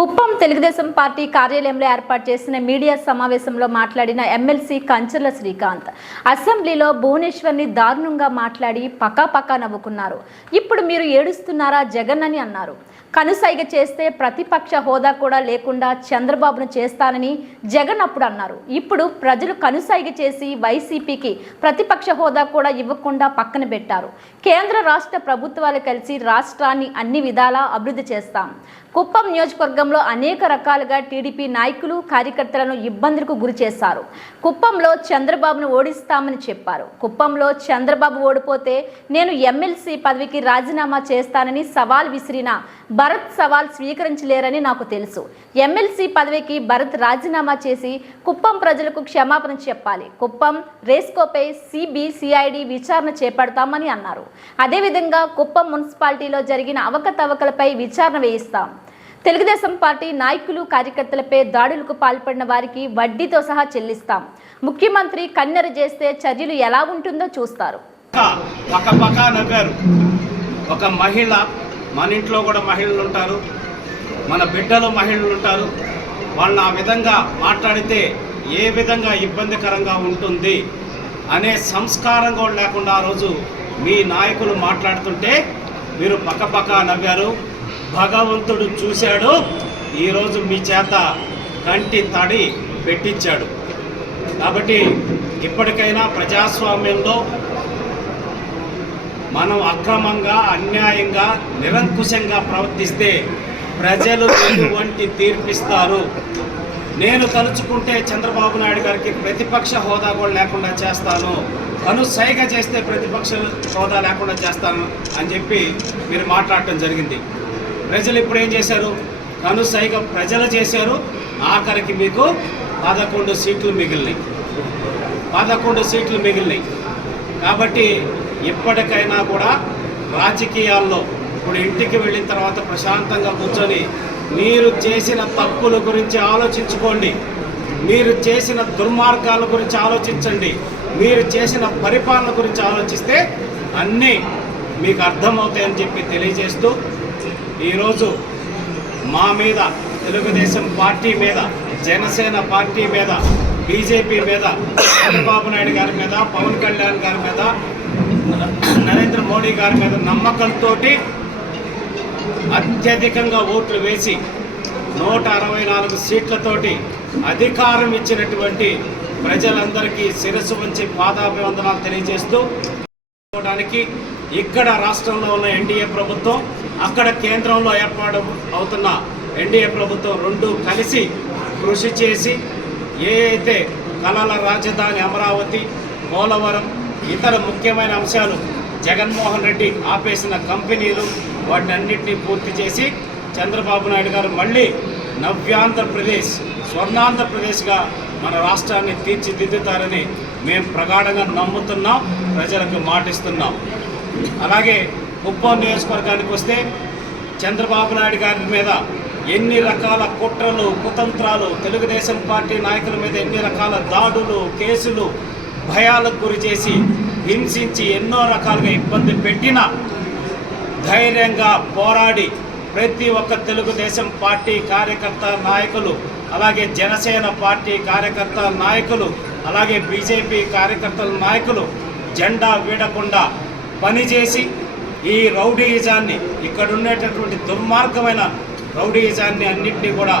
Kuppam Telugu Desam party కార్యాలయంలో ఏర్పాటు చేసిన మీడియా సమావేశంలో మాట్లాడిన ఎమ్మెల్సీ కంచర్ల శ్రీకాంత్. అసెంబ్లీలో భువనేశ్వర్ని దారుణంగా మాట్లాడి పకాపకా నవ్వుకున్నారు. ఇప్పుడు మీరు ఏడుస్తున్నారా జగన్ అని అన్నారు. కనుసైగ చేస్తే ప్రతిపక్ష హోదా కూడా లేకుండా చంద్రబాబును చేస్తానని జగన్ అప్పుడు అన్నారు. ఇప్పుడు ప్రజలు కనుసైగ చేసి వైసీపీకి ప్రతిపక్ష హోదా కూడా ఇవ్వకుండా పక్కన పెట్టారు. కేంద్ర రాష్ట్ర ప్రభుత్వాలు కలిసి రాష్ట్రాన్ని అన్ని విధాలా అభివృద్ధి చేస్తాం. కుప్పం నియోజకవర్గంలో అనేక రకాలుగా టీడీపీ నాయకులు కార్యకర్తలను ఇబ్బందులకు గురి చేశారు. కుప్పంలో చంద్రబాబును ఓడిస్తామని చెప్పారు. కుప్పంలో చంద్రబాబు ఓడిపోతే నేను ఎమ్మెల్సీ పదవికి రాజీనామా చేస్తానని సవాల్ విసిరిన భరత్ సవాల్ స్వీకరించలేరని నాకు తెలుసు. ఎమ్మెల్సీ పదవికి భరత్ రాజీనామా చేసి కుప్పం ప్రజలకు క్షమాపణ చెప్పాలి. కుప్పం రేస్కోపై సిబిసిఐడి విచారణ చేపడతామని అన్నారు. అదేవిధంగా కుప్పం మున్సిపాలిటీలో జరిగిన అవకతవకలపై విచారణ వేయిస్తాం. తెలుగుదేశం పార్టీ నాయకులు కార్యకర్తలపై దాడులకు పాల్పడిన వారికి వడ్డీతో సహా చెల్లిస్తాం. ముఖ్యమంత్రి కన్నెర చేస్తే చర్యలు ఎలా ఉంటుందో చూస్తారు. పక్క పక్క ఒక మహిళ మన ఇంట్లో కూడా మహిళలు ఉంటారు. మన బిడ్డలు మహిళలు ఉంటారు. వాళ్ళు ఆ విధంగా మాట్లాడితే ఏ విధంగా ఇబ్బందికరంగా ఉంటుంది అనే సంస్కారం కూడా లేకుండా ఆ రోజు మీ నాయకులు మాట్లాడుతుంటే మీరు పక్కపక్క నవ్వారు. భగవంతుడు చూశాడు. ఈరోజు మీ చేత కంటి తడి పెట్టించాడు. కాబట్టి ఇప్పటికైనా ప్రజాస్వామ్యంలో మనం అక్రమంగా అన్యాయంగా నిరంకుశంగా ప్రవర్తిస్తే ప్రజలు ఎటువంటి తీర్పిస్తారు? నేను తలుచుకుంటే చంద్రబాబు నాయుడు గారికి ప్రతిపక్ష హోదా కూడా లేకుండా చేస్తాను. తను సైగ చేస్తే ప్రతిపక్ష హోదా లేకుండా చేస్తాను అని చెప్పి మీరు మాట్లాడటం జరిగింది. ప్రజలు ఇప్పుడు ఏం చేశారు? కనుసైగ ప్రజలు చేశారు. ఆఖరికి మీకు పదకొండు సీట్లు మిగిలినాయి. పదకొండు సీట్లు మిగిలినాయి. కాబట్టి ఇప్పటికైనా కూడా రాజకీయాల్లో ఇప్పుడు ఇంటికి వెళ్ళిన తర్వాత ప్రశాంతంగా కూర్చొని మీరు చేసిన తప్పుల గురించి ఆలోచించుకోండి. మీరు చేసిన దుర్మార్గాల గురించి ఆలోచించండి. మీరు చేసిన పరిపాలన గురించి ఆలోచిస్తే అన్నీ మీకు అర్థమవుతాయని చెప్పి తెలియజేస్తూ ఈరోజు మా మీద తెలుగుదేశం పార్టీ మీద జనసేన పార్టీ మీద బీజేపీ మీద చంద్రబాబు నాయుడు గారి మీద పవన్ కళ్యాణ్ గారి మీద నరేంద్ర మోడీ గారి మీద నమ్మకంతో అత్యధికంగా ఓట్లు వేసి నూట అరవై నాలుగు సీట్లతోటి అధికారం ఇచ్చినటువంటి ప్రజలందరికీ శిరస్సు వంచి పాదాభివందనాలు తెలియజేస్తూ ఇక్కడ రాష్ట్రంలో ఉన్న ఎన్డీఏ ప్రభుత్వం అక్కడ కేంద్రంలో ఏర్పాటు అవుతున్న ఎన్డీఏ ప్రభుత్వం రెండు కలిసి కృషి చేసి ఏ అయితే కళల రాజధాని అమరావతి పోలవరం ఇతర ముఖ్యమైన అంశాలు జగన్మోహన్ రెడ్డి ఆపేసిన కంపెనీలు వాటిని అన్నింటినీ పూర్తి చేసి చంద్రబాబు నాయుడు గారు మళ్ళీ నవ్యాంధ్రప్రదేశ్ స్వర్ణాంధ్రప్రదేశ్గా మన రాష్ట్రాన్ని తీర్చిదిద్దుతారని మేము ప్రగాఢంగా నమ్ముతున్నాం ప్రజలకు మాటిస్తున్నాం. అలాగే కుప్పం నియోజకవర్గానికి వస్తే చంద్రబాబు నాయుడు గారి మీద ఎన్ని రకాల కుట్రలు కుతంత్రాలు తెలుగుదేశం పార్టీ నాయకుల మీద ఎన్ని రకాల దాడులు కేసులు భయాలకు గురి చేసి హింసించి ఎన్నో రకాలుగా ఇబ్బంది పెట్టిన ధైర్యంగా పోరాడి ప్రతి ఒక్క తెలుగుదేశం పార్టీ కార్యకర్త నాయకులు అలాగే జనసేన పార్టీ కార్యకర్త నాయకులు అలాగే బీజేపీ కార్యకర్తల నాయకులు జెండా వీడకుండా పనిచేసి ఈ రౌడీయిజాన్ని ఇక్కడ ఉండేటటువంటి దుర్మార్గమైన రౌడీయిజాన్ని అన్నింటినీ కూడా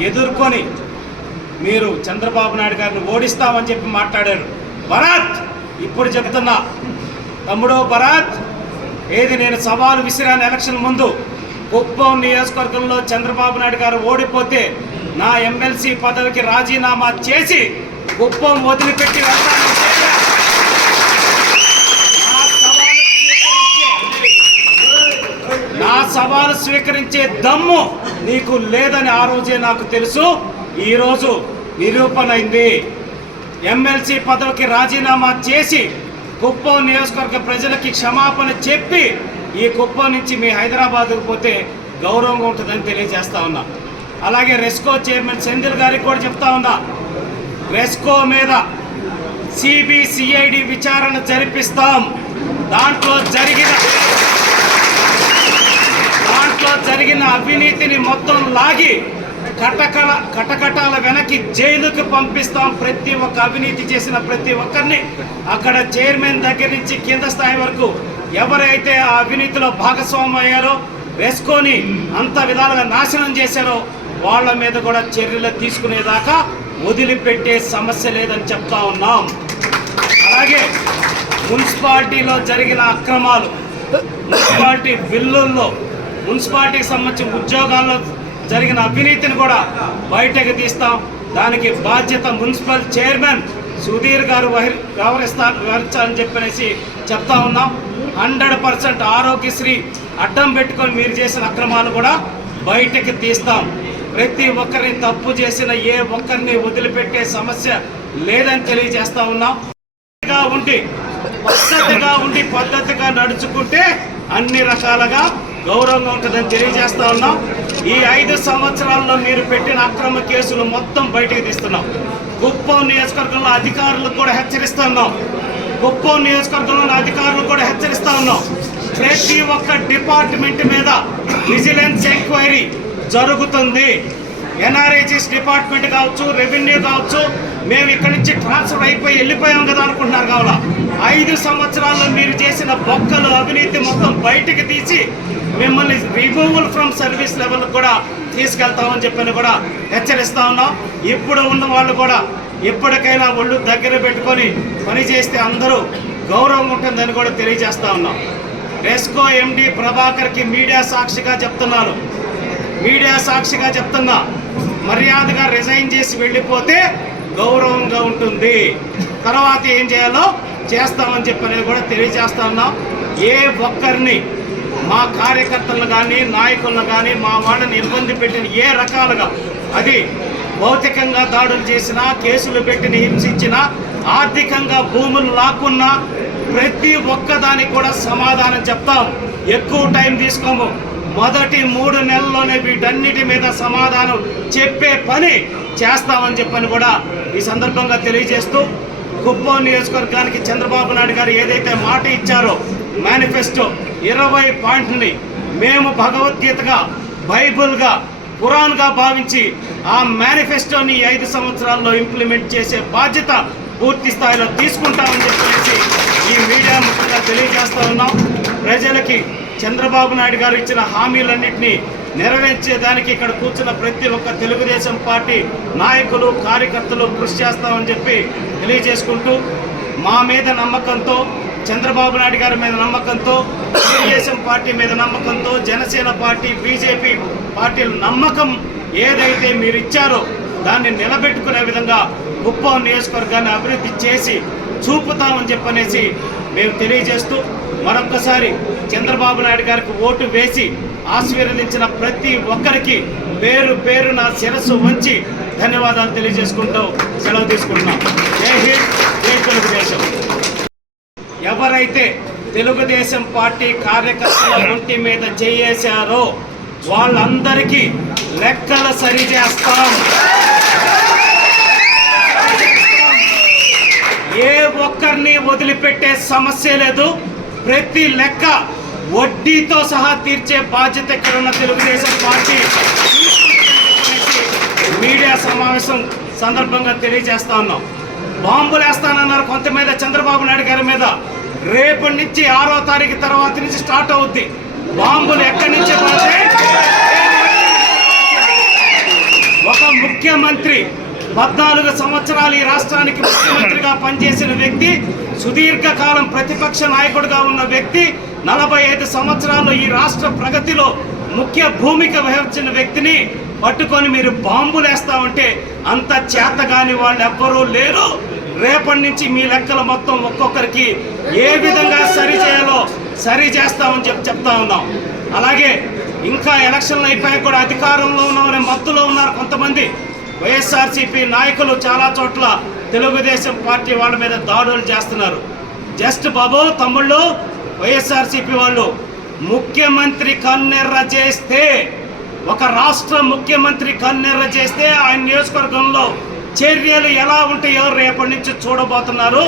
ఎదుర్కొని మీరు చంద్రబాబు నాయుడు గారిని ఓడిస్తామని చెప్పి మాట్లాడారు. భరత్! ఇప్పుడు చెప్తున్నా తమ్ముడు భరత్! ఏది నేను సవాలు విసిరాను ఎలక్షన్ ముందు కుప్పం నియోజకవర్గంలో చంద్రబాబు నాయుడు గారు ఓడిపోతే నా ఎమ్మెల్సీ పదవికి రాజీనామా చేసి కుప్పం వదిలిపెట్టి వెళ్తాను చెప్పా. నా సవాలు స్వీకరించే- నా సవాలు స్వీకరించే దమ్ము నీకు లేదని ఆ రోజే నాకు తెలుసు. ఈరోజు నిరూపణైంది ఎమ్మెల్సీ పదవికి రాజీనామా చేసి కుప్పం నియోజకవర్గ ప్రజలకి క్షమాపణ చెప్పి ఈ కుప్పం నుంచి మీ హైదరాబాద్కు పోతే గౌరవంగా ఉంటుందని తెలియజేస్తా ఉన్నా. అలాగే రెస్కో చైర్మన్ సెంధిల్ గారికి కూడా చెప్తా ఉన్నా. రెస్కో మీద సిబిసిఐడి విచారణ జరిపిస్తాం. దాంట్లో జరిగిన దాంట్లో జరిగిన అవినీతిని మొత్తం లాగి కటకల కటకటాల వెనక్కి జైలుకి పంపిస్తాం ప్రతి ఒక్క అవినీతి చేసిన ప్రతి ఒక్కరిని. అక్కడ చైర్మన్ దగ్గర నుంచి కింద స్థాయి వరకు ఎవరైతే ఆ అవినీతిలో భాగస్వామ్యం అయ్యారో వేసుకొని అంత విధాలుగా నాశనం చేశారో వాళ్ళ మీద కూడా చర్యలు తీసుకునేదాకా వదిలిపెట్టే సమస్య లేదని చెప్తా ఉన్నాం. అలాగే మున్సిపాలిటీలో జరిగిన అక్రమాలు మున్సిపాలిటీ బిల్లుల్లో మున్సిపాలిటీకి సంబంధించిన ఉద్యోగాల్లో జరిగిన అవినీతిని కూడా బయటకు తీస్తాం. దానికి బాధ్యత మున్సిపల్ చైర్మన్ సుధీర్ గారు వహి- వ్యవహరిస్తారు వ్యవహరించాలని చెప్పనేసి చెప్తా ఉన్నాం. హండ్రెడ్ పర్సెంట్ ఆరోగ్యశ్రీ అడ్డం పెట్టుకొని మీరు చేసిన అక్రమాలు కూడా బయటకు తీస్తాం. ప్రతి ఒక్కరిని తప్పు చేసిన ఏ ఒక్కరిని వదిలిపెట్టే సమస్య లేదని తెలియజేస్తా ఉన్నాం. ఉండి పద్ధతిగా ఉండి పద్ధతిగా నడుచుకుంటే అన్ని రకాలుగా గౌరవంగా ఉంటుందని తెలియజేస్తా ఉన్నాం. ఈ ఐదు సంవత్సరాల్లో మీరు పెట్టిన అక్రమ కేసులు మొత్తం బయటకు తీస్తున్నాం. కుప్పం నియోజకవర్గంలో అధికారులకు కూడా హెచ్చరిస్తా ఉన్నాం. కుప్పం నియోజకవర్గంలోని అధికారులు కూడా హెచ్చరిస్తా ఉన్నాం. ప్రతి ఒక్క డిపార్ట్మెంట్ మీద విజిలెన్స్ ఎంక్వైరీ జరుగుతుంది. ఎన్ఆర్ఐజీస్ డిపార్ట్మెంట్ కావచ్చు రెవెన్యూ కావచ్చు మేము ఇక్కడి నుంచి ట్రాన్స్ఫర్ అయిపోయి వెళ్ళిపోయాం కదా అనుకుంటున్నారు కావాలా? ఐదు సంవత్సరాల్లో మీరు చేసిన బొక్కలు అవినీతి మొత్తం బయటికి తీసి మిమ్మల్ని రిమూవల్ ఫ్రమ్ సర్వీస్ లెవెల్ కూడా తీసుకెళ్తామని చెప్పని కూడా హెచ్చరిస్తా ఉన్నాం. ఇప్పుడు ఉన్న వాళ్ళు కూడా ఎప్పటికైనా ఒళ్ళు దగ్గర పెట్టుకొని పని చేస్తే అందరూ గౌరవం ఉంటుందని కూడా తెలియజేస్తా ఉన్నాం. రెస్కో ఎండి ప్రభాకర్కి మీడియా సాక్షిగా చెప్తున్నాను. మీడియా సాక్షిగా చెప్తున్నా మర్యాదగా రిజైన్ చేసి వెళ్ళిపోతే గౌరవంగా ఉంటుంది. తర్వాత ఏం చేయాలో చేస్తామని చెప్పి కూడా తెలియజేస్తా ఉన్నాం. ఏ ఒక్కరిని మా కార్యకర్తలను కానీ నాయకులను కానీ మా వాళ్ళని ఇబ్బంది పెట్టిన ఏ రకాలుగా అది భౌతికంగా దాడులు చేసినా కేసులు పెట్టిన హింసించిన ఆర్థికంగా భూములు లాక్కున్నా ప్రతి ఒక్కదానికి కూడా సమాధానం చెప్తాం. ఎక్కువ టైం తీసుకోము. మొదటి మూడు నెలల్లోనే వీటన్నిటి మీద సమాధానం చెప్పే పని చేస్తామని చెప్పని కూడా ఈ సందర్భంగా తెలియజేస్తూ కుప్పం నియోజకవర్గానికి చంద్రబాబు నాయుడు గారు ఏదైతే మాట ఇచ్చారో మేనిఫెస్టో ఇరవై పాయింట్ని మేము భగవద్గీతగా బైబుల్గా ఖురాన్గా భావించి ఆ మేనిఫెస్టోని ఐదు సంవత్సరాల్లో ఇంప్లిమెంట్ చేసే బాధ్యత పూర్తి స్థాయిలో తీసుకుంటామని చెప్పేసి ఈ మీడియా ముఖ్యంగా తెలియజేస్తూ ఉన్నాం. ప్రజలకి చంద్రబాబు నాయుడు గారు ఇచ్చిన హామీలన్నింటినీ నెరవేర్చేదానికి ఇక్కడ కూర్చున్న ప్రతి ఒక్క తెలుగుదేశం పార్టీ నాయకులు కార్యకర్తలు కృషి చేస్తామని చెప్పి తెలియజేసుకుంటూ మా మీద నమ్మకంతో చంద్రబాబు నాయుడు గారి మీద నమ్మకంతో తెలుగుదేశం పార్టీ మీద నమ్మకంతో జనసేన పార్టీ బీజేపీ పార్టీల నమ్మకం ఏదైతే మీరు ఇచ్చారో దాన్ని నిలబెట్టుకునే విధంగా కుప్పం నియోజకవర్గాన్ని అభివృద్ధి చేసి చూపుతామని చెప్పనేసి మేము తెలియజేస్తూ మరొకసారి చంద్రబాబు నాయుడు గారికి ఓటు వేసి ఆశీర్వదించిన ప్రతి ఒక్కరికి పేరు పేరు నా శిరస్సు వంచి ధన్యవాదాలు తెలియజేసుకుంటూ సెలవు తీసుకుంటున్నాం. జై హింద్ జై తెలుగుదేశం. ఎవరైతే తెలుగుదేశం పార్టీ కార్యకర్తల ఒంటి మీద చేయేశారో వాళ్ళందరికీ లెక్కలు సరిచేస్తాం ఏ ఒక్కరిని వదిలిపెట్టే సమస్య లేదు. ప్రతి లెక్క వడ్డీతో సహా తీర్చే బాధ్యత ఇక్కడ ఉన్న తెలుగుదేశం పార్టీ మీడియా సమావేశం సందర్భంగా తెలియజేస్తా ఉన్నాం. బాంబులు వేస్తానన్నారు కొంత మీద చంద్రబాబు నాయుడు గారి మీద. రేపటి నుంచి ఆరో తారీఖు తర్వాత నుంచి స్టార్ట్ అవుద్ది. బాంబులు ఎక్కడి నుంచి పడితే ఒక ముఖ్యమంత్రి పద్నాలుగు సంవత్సరాలు ఈ రాష్ట్రానికి ముఖ్యమంత్రిగా పనిచేసిన వ్యక్తి సుదీర్ఘకాలం ప్రతిపక్ష నాయకుడిగా ఉన్న వ్యక్తి నలభై ఐదు సంవత్సరాలు ఈ రాష్ట్ర ప్రగతిలో ముఖ్య భూమిక వహించిన వ్యక్తిని పట్టుకొని మీరు బాంబులు వేస్తా ఉంటే అంత చేతగాని వాళ్ళు ఎవ్వరూ లేరు. రేపటి నుంచి మీ లెక్కలు మొత్తం ఒక్కొక్కరికి ఏ విధంగా సరి చేయాలో సరి చేస్తామని చెప్పి చెప్తా ఉన్నాం. అలాగే ఇంకా ఎలక్షన్లు అయిపోయాక కూడా అధికారంలో ఉన్నామనే మత్తులో ఉన్నారు కొంతమంది. వైఎస్ఆర్సీపీ నాయకులు చాలా చోట్ల తెలుగుదేశం పార్టీ వాళ్ళ మీద దాడులు చేస్తున్నారు. జస్ట్ బాబు తమ్ముళ్ళు వైఎస్ఆర్సీపీ వాళ్ళు ముఖ్యమంత్రి కన్నెర్ర చేస్తే ఒక రాష్ట్ర ముఖ్యమంత్రి కన్నెర్ర చేస్తే ఆయన నియోజకవర్గంలో చర్యలు ఎలా ఉంటాయో రేపటి నుంచి చూడబోతున్నారు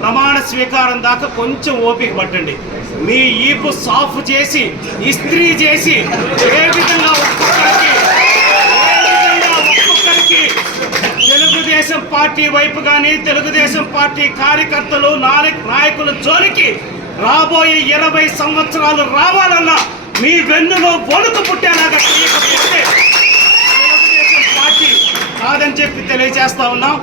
ప్రమాణ స్వీకారం దాకా కొంచెం ఓపిక పట్టండి. మీ ఈపు సాఫ్ చేసి ఇస్త్రీ చేసి ఏ విధంగా ఒక్కొక్కరికి ఏ విధంగా ఒక్కొక్కరికి తెలుగుదేశం పార్టీ వైపు కానీ తెలుగుదేశం పార్టీ కార్యకర్తలు నాయకుల జోలికి రాబోయే ఇరవై సంవత్సరాలు రావాలన్నా మీ వెన్నులో వణుకు పుట్టేలాగా చేయకపోతే కాదని చెప్పి తెలియజేస్తా ఉన్నాం.